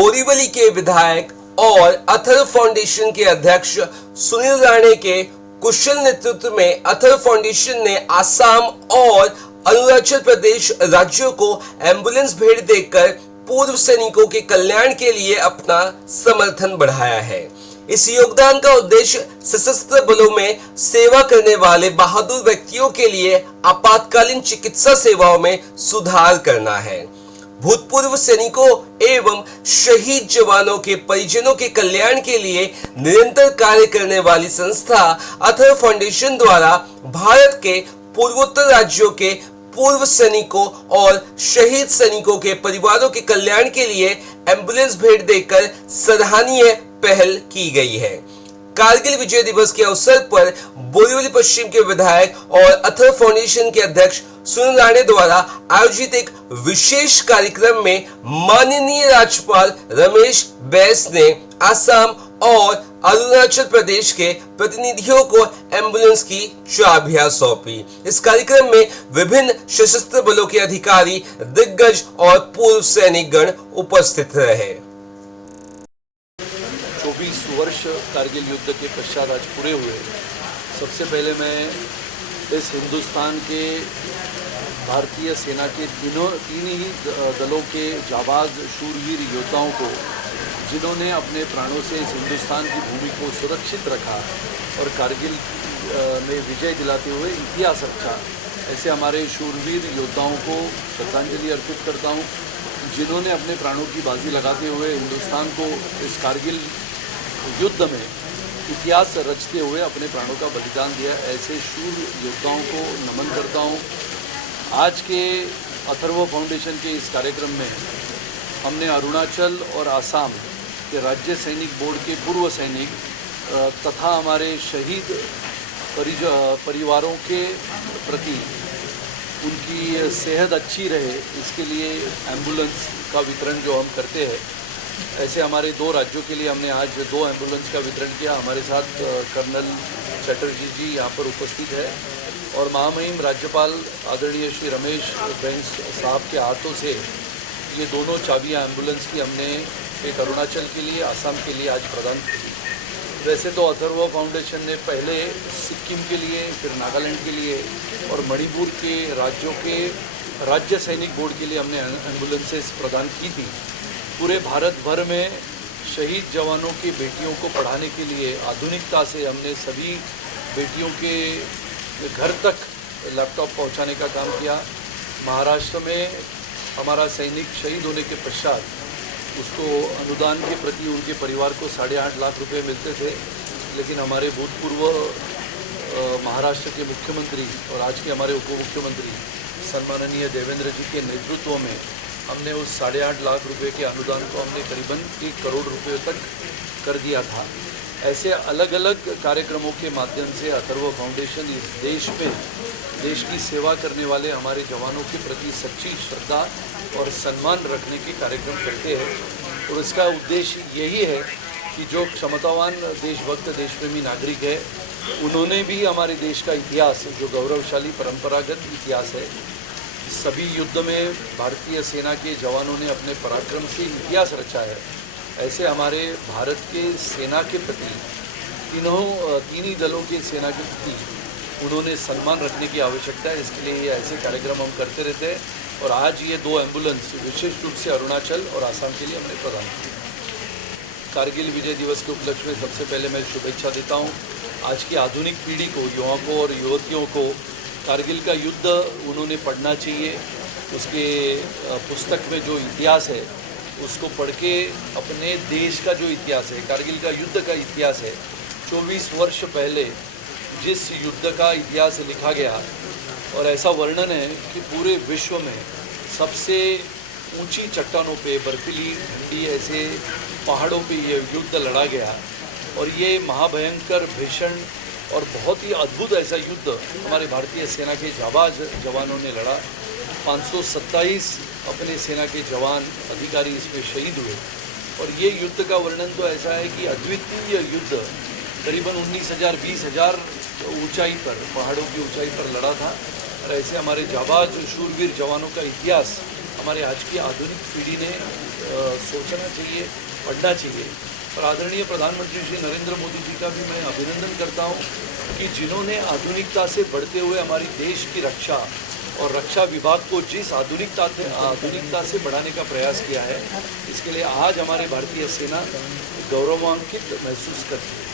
बोरीवली के विधायक और अथर्व फाउंडेशन के अध्यक्ष सुनील राणे के कुशल नेतृत्व में अथर्व फाउंडेशन ने आसाम और अरुणाचल प्रदेश राज्यों को एम्बुलेंस भेंट देकर पूर्व सैनिकों के कल्याण के लिए अपना समर्थन बढ़ाया है। इस योगदान का उद्देश्य सशस्त्र बलों में सेवा करने वाले बहादुर व्यक्तियों के लिए आपातकालीन चिकित्सा सेवाओं में सुधार करना है। भूतपूर्व सैनिकों एवं शहीद जवानों के परिजनों के कल्याण के लिए निरंतर कार्य करने वाली संस्था अथर्व फाउंडेशन द्वारा भारत के पूर्वोत्तर राज्यों के पूर्व सैनिकों और शहीद सैनिकों के परिवारों के कल्याण के लिए एम्बुलेंस भेंट देकर सराहनीय पहल की गई है। कारगिल विजय दिवस के अवसर पर बोरीवली पश्चिम के विधायक और अथर्व फाउंडेशन के अध्यक्ष सुनील राणे द्वारा आयोजित एक विशेष कार्यक्रम में माननीय राज्यपाल रमेश बैस ने आसाम और अरुणाचल प्रदेश के प्रतिनिधियों को एम्बुलेंस की चाबियां सौंपी। इस कार्यक्रम में विभिन्न सशस्त्र बलों के अधिकारी, दिग्गज और पूर्व सैनिकगण उपस्थित रहे। 24 वर्ष कारगिल युद्ध के पश्चात आज पूरे हुए। सबसे पहले मैं इस हिंदुस्तान के भारतीय सेना के तीन ही दलों के जाबाज शूरवीर योद्धाओं को, जिन्होंने अपने प्राणों से इस हिंदुस्तान की भूमि को सुरक्षित रखा और कारगिल में विजय दिलाते हुए इतिहास रचा, ऐसे हमारे शूरवीर योद्धाओं को श्रद्धांजलि अर्पित करता हूँ, जिन्होंने अपने प्राणों की बाजी लगाते हुए हिंदुस्तान को इस कारगिल युद्ध में इतिहास रचते हुए अपने प्राणों का बलिदान दिया। ऐसे शूर योद्धाओं को नमन करता हूँ। आज के अथर्व फाउंडेशन के इस कार्यक्रम में हमने अरुणाचल और आसाम के राज्य सैनिक बोर्ड के पूर्व सैनिक तथा हमारे शहीद परिवारों के प्रति उनकी सेहत अच्छी रहे, इसके लिए एम्बुलेंस का वितरण जो हम करते हैं, ऐसे हमारे 2 राज्यों के लिए हमने आज 2 एम्बुलेंस का वितरण किया। हमारे साथ कर्नल चटर्जी जी यहाँ पर उपस्थित है और महामहिम राज्यपाल आदरणीय श्री रमेश बैस साहब के हाथों से ये दोनों चाबियाँ एम्बुलेंस की हमने एक अरुणाचल के लिए, आसाम के लिए आज प्रदान की। वैसे तो अथर्व फाउंडेशन ने पहले सिक्किम के लिए, फिर नागालैंड के लिए और मणिपुर के राज्यों के राज्य सैनिक बोर्ड के लिए हमने एम्बुलेंसेस प्रदान की थी। पूरे भारत भर में शहीद जवानों की बेटियों को पढ़ाने के लिए आधुनिकता से हमने सभी बेटियों के घर तक लैपटॉप पहुंचाने का काम किया। महाराष्ट्र में हमारा सैनिक शहीद होने के पश्चात उसको अनुदान के प्रति उनके परिवार को 8.5 लाख रुपए मिलते थे, लेकिन हमारे भूतपूर्व महाराष्ट्र के मुख्यमंत्री और आज के हमारे उप मुख्यमंत्री सम्माननीय देवेंद्र जी के नेतृत्व में हमने उस 8.5 लाख रुपए के अनुदान को हमने करीबन 1 करोड़ रुपए तक कर दिया था। ऐसे अलग अलग कार्यक्रमों के माध्यम से अथर्व फाउंडेशन इस देश में देश की सेवा करने वाले हमारे जवानों के प्रति सच्ची श्रद्धा और सम्मान रखने के कार्यक्रम करते हैं और इसका उद्देश्य यही है कि जो क्षमतावान देशभक्त देशप्रेमी नागरिक है, उन्होंने भी हमारे देश का इतिहास, जो गौरवशाली परंपरागत इतिहास है, सभी युद्ध में भारतीय सेना के जवानों ने अपने पराक्रम से इतिहास रचा है। ऐसे हमारे भारत के सेना के प्रति तीन ही दलों के सेना के प्रति उन्होंने सम्मान रखने की आवश्यकता है। इसके लिए ऐसे कार्यक्रम हम करते रहते हैं और आज ये 2 एम्बुलेंस विशेष रूप से अरुणाचल और आसाम के लिए हमने प्रदान की। कारगिल विजय दिवस के उपलक्ष्य में सबसे पहले मैं शुभेच्छा देता हूँ आज की आधुनिक पीढ़ी को, युवाओं को और युवतियों को कारगिल का युद्ध उन्होंने पढ़ना चाहिए। उसके पुस्तक में जो इतिहास है उसको पढ़ के अपने देश का जो इतिहास है, कारगिल का युद्ध का इतिहास है, 24 वर्ष पहले जिस युद्ध का इतिहास लिखा गया और ऐसा वर्णन है कि पूरे विश्व में सबसे ऊंची चट्टानों पे, बर्फीली ठंडी ऐसे पहाड़ों पे ये युद्ध लड़ा गया और ये महाभयंकर, भीषण और बहुत ही अद्भुत ऐसा युद्ध हमारे भारतीय सेना के जाबाज जवानों ने लड़ा। 527 अपने सेना के जवान अधिकारी इसमें शहीद हुए और ये युद्ध का वर्णन तो ऐसा है कि अद्वितीय युद्ध करीबन 19,000 20,000 ऊंचाई पर, पहाड़ों की ऊंचाई पर लड़ा था और ऐसे हमारे जाबाज शूरवीर जवानों का इतिहास हमारे आज की आधुनिक पीढ़ी ने सोचना चाहिए, पढ़ना चाहिए। और आदरणीय प्रधानमंत्री श्री नरेंद्र मोदी जी का भी मैं अभिनंदन करता हूँ कि जिन्होंने आधुनिकता से बढ़ते हुए हमारी देश की रक्षा और रक्षा विभाग को जिस आधुनिकता से बढ़ाने का प्रयास किया है, इसके लिए आज हमारी भारतीय सेना गौरवान्वित महसूस करती है।